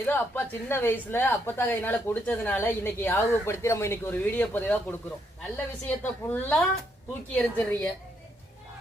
ஏதோ அப்பா சின்ன வயசுல அப்பத்தாக என்னால குடிச்சதுனால இன்னைக்கு ஞாபகப்படுத்தி நம்ம இன்னைக்கு ஒரு வீடியோ பதிவா கொடுக்குறோம். நல்ல விஷயத்த ஃபுல்லா தூக்கி எரிஞ்சிடுறீங்க,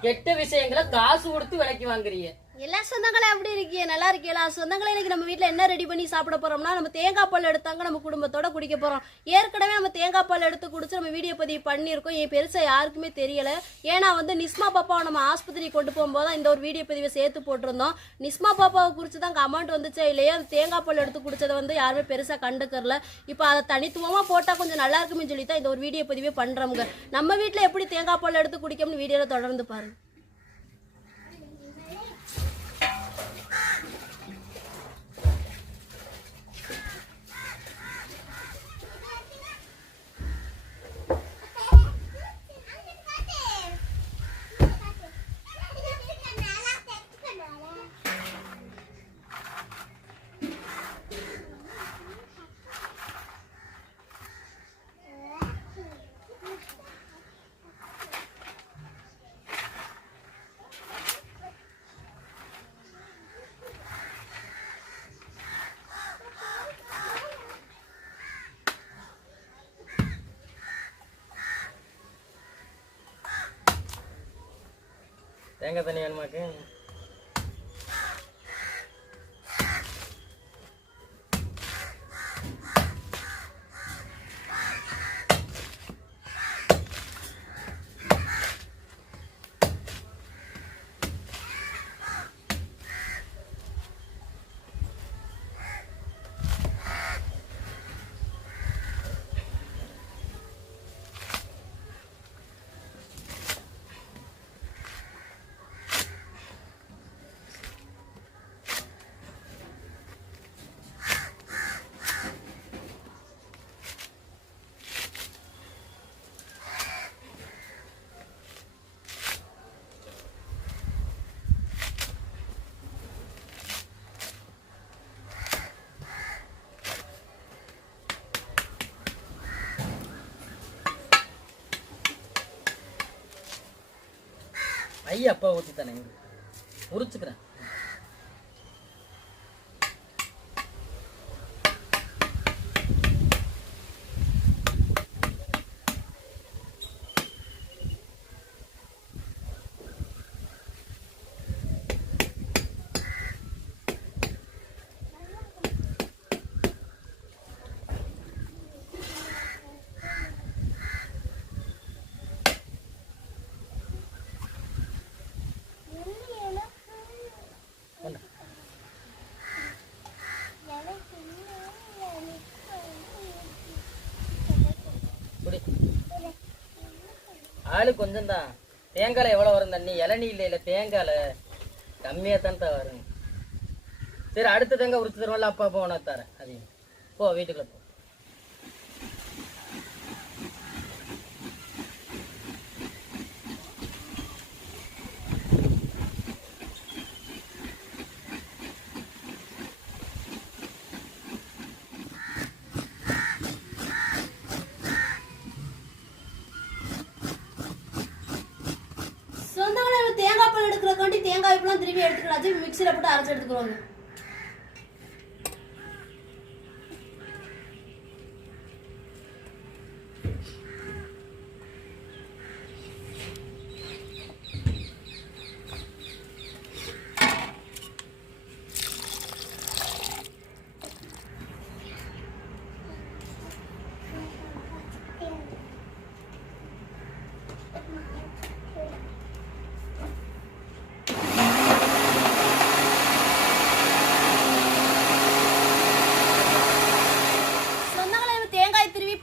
கெட்ட விஷயங்களை காசு கொடுத்து விலைக்கு வாங்குறீங்க. எல்லா சொந்தங்களே அப்படி இருக்கீங்க, நல்லா இருக்கீங்களா? சொந்தங்களே இன்னைக்கு நம்ம வீட்டில் என்ன ரெடி பண்ணி சாப்பிட போறோம்னா, நம்ம தேங்காய் பால் எடுத்தாங்க நம்ம குடும்பத்தோட குடிக்க போறோம். ஏற்கனவே நம்ம தேங்காய் பால் எடுத்து குடிச்சு நம்ம வீடியோ பதிவு பண்ணியிருக்கோம். என் பெருசா யாருக்குமே தெரியல. ஏன்னா நிஸ்மா பாப்பாவை நம்ம ஆஸ்பத்திரி கொண்டு போகும்போது இந்த ஒரு வீடியோ பதிவை சேர்த்து போட்டிருந்தோம். நிஸ்மா பாப்பாவை குறித்து தான் கமெண்ட் வந்துச்சா இல்லையா, அந்த தேங்காய் பால் எடுத்து குடிச்சதை யாருமே பெருசா கண்டுக்கறல. இப்போ அதை தனித்துவமா போட்டா கொஞ்சம் நல்லா இருக்குமே சொல்லி தான் இந்த ஒரு வீடியோ பதிவே பண்றோம்ங்க. நம்ம வீட்டில் எப்படி தேங்காய் பால் எடுத்து குடிக்கணும்னு வீடியோல தொடர்ந்து பாருங்க. தேங்காய் தண்ணி வேணுமாக்கு? ஐயா அப்பா ஊற்றி தானே உரிச்சுக்கிறேன். ஆளு கொஞ்சம் தான். தேங்காய் எவ்வளோ வரும் தண்ணி? இளநீ இல்லை தேங்காய் கம்மியாக தான் வரும். சரி அடுத்த தேங்காய் உரிச்சு தருவோம்ல, அப்பா அப்பா உனக்கு தரேன். அதையும் போ வீட்டுக்குள்ள போ. தேங்காய் பால் எடுக்கிறக்காண்டி தேங்காய் இப்பெல்லாம் திரும்பி எடுத்துக்கிறாச்சு, மிக்சியில் போட்டு அரைச்சி எடுத்துக்கிறோங்க.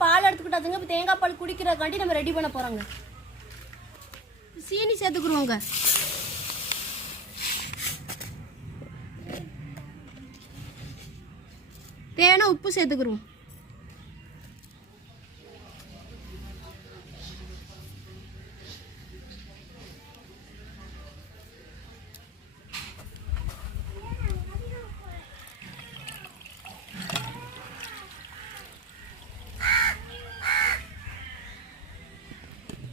பால் எடுத்துக்கிட்டாதுங்க. இப்போ தேங்காய் பால் குடிக்கிறதுக்காண்டி நம்ம ரெடி பண்ண போறோங்க. சீனி சேர்த்துக்குருவோங்க. தேவையான உப்பு சேர்த்துக்குருவோம்.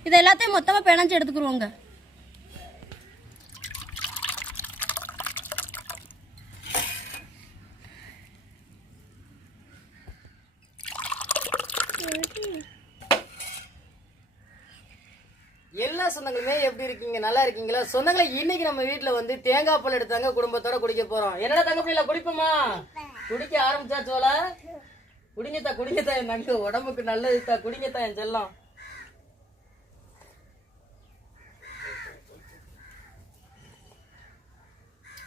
இது எல்லாத்தையும் மொத்தமா பிணைஞ்சு எடுத்துக்குருவோங்க. எல்லா சொந்தங்களுமே எப்படி இருக்கீங்க? நல்லா இருக்கீங்களா? சொந்தங்களை இன்னைக்கு நம்ம வீட்டுல வந்து தேங்காய் பால் எடுத்தாங்க குடும்பத்தோட குடிக்க போறோம். என்னடா தங்க பிள்ளைல குடிப்போமா? குடிக்க ஆரம்பிச்சாச்சோல? குடிங்கத்தா குடிங்கத்தா என் தங்க உடம்புக்கு நல்லதுதா, குடிங்கத்தா என் செல்லம்.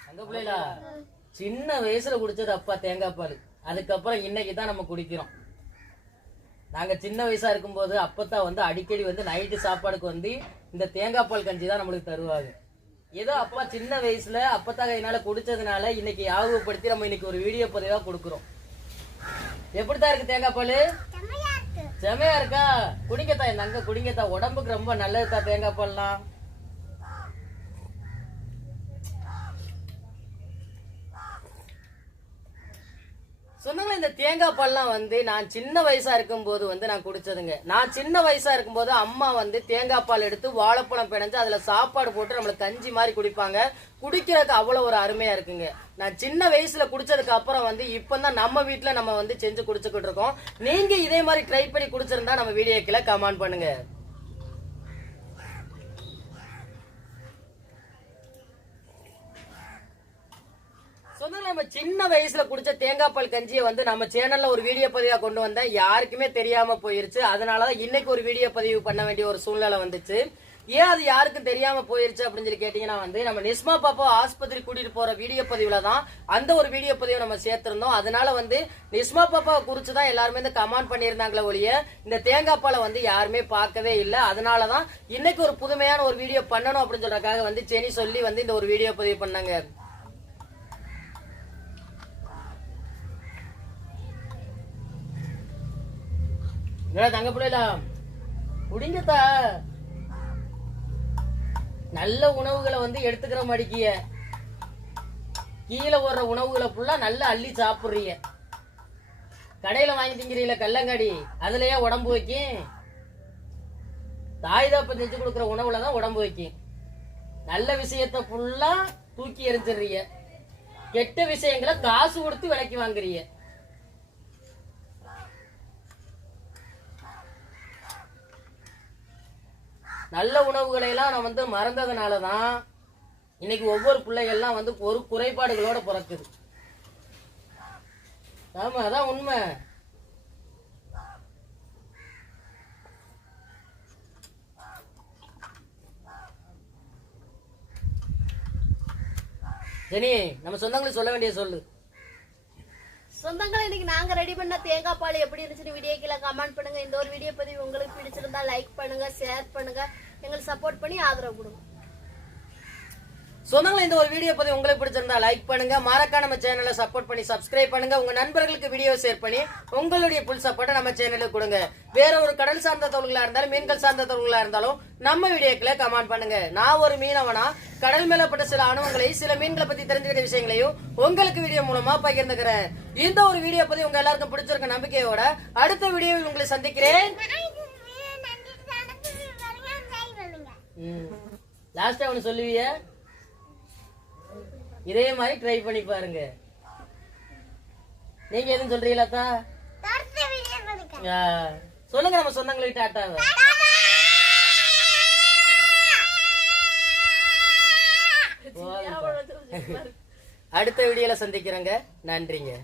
தங்க பிள்ளைல சின்ன வயசுல குடிச்சது அப்பா தேங்காய் பால். அதுக்கப்புறம் இன்னைக்கு தான் நம்ம குடிக்கிறோம். நாங்க சின்ன வயசா இருக்கும்போது அப்பத்தான் வந்து அடிக்கடி வந்து நைட்டு சாப்பாடுக்கு வந்து இந்த தேங்காய் பால் கஞ்சி தான் நம்மளுக்கு தருவாங்க. ஏதோ அப்பா சின்ன வயசுல அப்பத்தா கையினால குடிச்சதுனால இன்னைக்கு ஞாபகப்படுத்தி நம்ம இன்னைக்கு ஒரு வீடியோ பதிவா கொடுக்குறோம். எப்படித்தான் இருக்கு தேங்காய் பால்? செமையா இருக்கா? குடிங்கத்தா என் தங்க குடிங்கத்தா, உடம்புக்கு ரொம்ப நல்லதுதா தேங்காய் பால்லாம். சொன்னாங்களே இந்த தேங்காய் பால்லாம் வந்து நான் சின்ன வயசா இருக்கும்போது வந்து நான் குடிச்சதுங்க. நான் சின்ன வயசா இருக்கும்போது அம்மா வந்து தேங்காய் பால் எடுத்து வாழைப்பழம் பிணைஞ்சு அதுல சாப்பாடு போட்டு நம்மளுக்கு கஞ்சி மாதிரி குடிப்பாங்க. குடிக்கிறதுக்கு அவ்வளவு ஒரு அருமையா இருக்குங்க. நான் சின்ன வயசுல குடிச்சதுக்கு அப்புறம் வந்து இப்பதான் நம்ம வீட்டுல நம்ம வந்து செஞ்சு குடிச்சுக்கிட்டு இருக்கோம். நீங்க இதே மாதிரி ட்ரை பண்ணி குடிச்சிருந்தா நம்ம வீடியோக்குள்ள கமெண்ட் பண்ணுங்க. நம்ம சின்ன வயசுல குடிச்ச தேங்காய் பால் கஞ்சியை வந்து நம்ம சேனல்ல ஒரு வீடியோ பதிவா கொண்டு வந்தேன். யாருக்குமே தெரியாம போயிருச்சு. அதனாலதான் இன்னைக்கு ஒரு வீடியோ பதிவு பண்ண வேண்டிய ஒரு சூழ்நிலை வந்துச்சு. ஏன் அது யாருக்கும் தெரியாம போயிருச்சு அப்படின்னு சொல்லி கேட்டீங்கன்னா வந்து நம்ம நிஸ்மா பாப்பா ஆஸ்பத்திரி கூட்டிட்டு போற வீடியோ பதிவுல தான் அந்த ஒரு வீடியோ பதிவை நம்ம சேர்த்திருந்தோம். அதனால வந்து நிஸ்மா பாப்பா குறிச்சுதான் எல்லாருமே இந்த கமெண்ட் பண்ணியிருந்தாங்களே ஒழிய இந்த தேங்காய் பாலை வந்து யாருமே பார்க்கவே இல்லை. அதனாலதான் இன்னைக்கு ஒரு புதுமையான ஒரு வீடியோ பண்ணணும் அப்படின்னு சொல்றதுக்காக வந்து செனி சொல்லி வந்து இந்த ஒரு வீடியோ பதிவு பண்ணாங்க. தங்க பிள்ளைல குடிங்கத்தா, நல்ல உணவுகளை வந்து எடுத்துக்கிற மாடிக்கிய, கீழே வர்ற உணவுகளை ஃபுல்லா நல்லா அள்ளி சாப்பிடுறீங்க. கடையில வாங்கி திங்கிறீங்கள கல்லங்காடி, அதுலயே உடம்பு வைக்கும். தாய் தாப்ப செஞ்சு கொடுக்குற உணவுலதான் உடம்பு வைக்கும். நல்ல விஷயத்த ஃபுல்லா தூக்கி எரிஞ்சிடுறீங்க. கெட்ட விஷயங்களை காசு கொடுத்து விலைக்கு வாங்குறீங்க. நல்ல உணவுகளை எல்லாம் நான் வந்து மறந்ததுனாலதான் இன்னைக்கு ஒவ்வொரு பிள்ளைகள்லாம் வந்து ஒரு குறைபாடுகளோட பிறக்குது. ஆமா, அதான் உண்மை. ஜெனி, நம்ம சொந்தங்களுக்கு சொல்ல வேண்டிய சொல்லு. சொந்தங்களை இன்னைக்கு நாங்க ரெடி பண்ண தேங்காய் பால் எப்படி இருந்துச்சுன்னு வீடியோ கீழே கமெண்ட் பண்ணுங்க. இந்த ஒரு வீடியோ பதிவு உங்களுக்கு பிடிச்சிருந்தா லைக் பண்ணுங்க, ஷேர் பண்ணுங்க, எங்களுக்கு சப்போர்ட் பண்ணி ஆதரவு கொடுங்க. சொந்தங்களை இந்த ஒரு வீடியோ பதிவு உங்களுக்கு பிடிச்சிருந்தா லைக் பண்ணுங்க, மறக்காம நம்ம சேனலை சப்போர்ட் பண்ணி சப்ஸ்கிரைப் பண்ணுங்க, உங்க நண்பர்களுக்கு வீடியோ ஷேர் பண்ணி உங்களுடைய புல் சப்போர்ட்டை நம்ம சேனலுக்கு கொடுங்க. வேற ஒரு கடல் சார்ந்த தொழில்களா இருந்தாலும் மீன்கள் சார்ந்த தொழில்களா இருந்தாலும் நம்ம வீடியோக்குள்ள கமெண்ட் பண்ணுங்க. நான் ஒரு மீனவனா கடல் மேலப்பட்ட சில அனுபவங்களை சில மீன்களை பத்தி தெரிஞ்சுக்கிற விஷயங்களையும் உங்களுக்கு வீடியோ மூலமா பகிர்ந்துக்கிறேன். இந்த ஒரு வீடியோ பதிவு உங்க எல்லாருக்கும் பிடிச்சிருக்க நம்பிக்கையோட அடுத்த வீடியோவில் உங்களை சந்திக்கிறேன். லாஸ்டா ஒன்னு சொல்லுவிய, இதே மாதிரி ட்ரை பண்ணி பாருங்க. நீங்க எதுவும் சொல்றீங்களா? சொல்லுங்க நம்ம சொந்தங்களுக்கு டாட்டாவை. அடுத்த வீடியோல சந்திக்கிறேங்க. நன்றிங்க.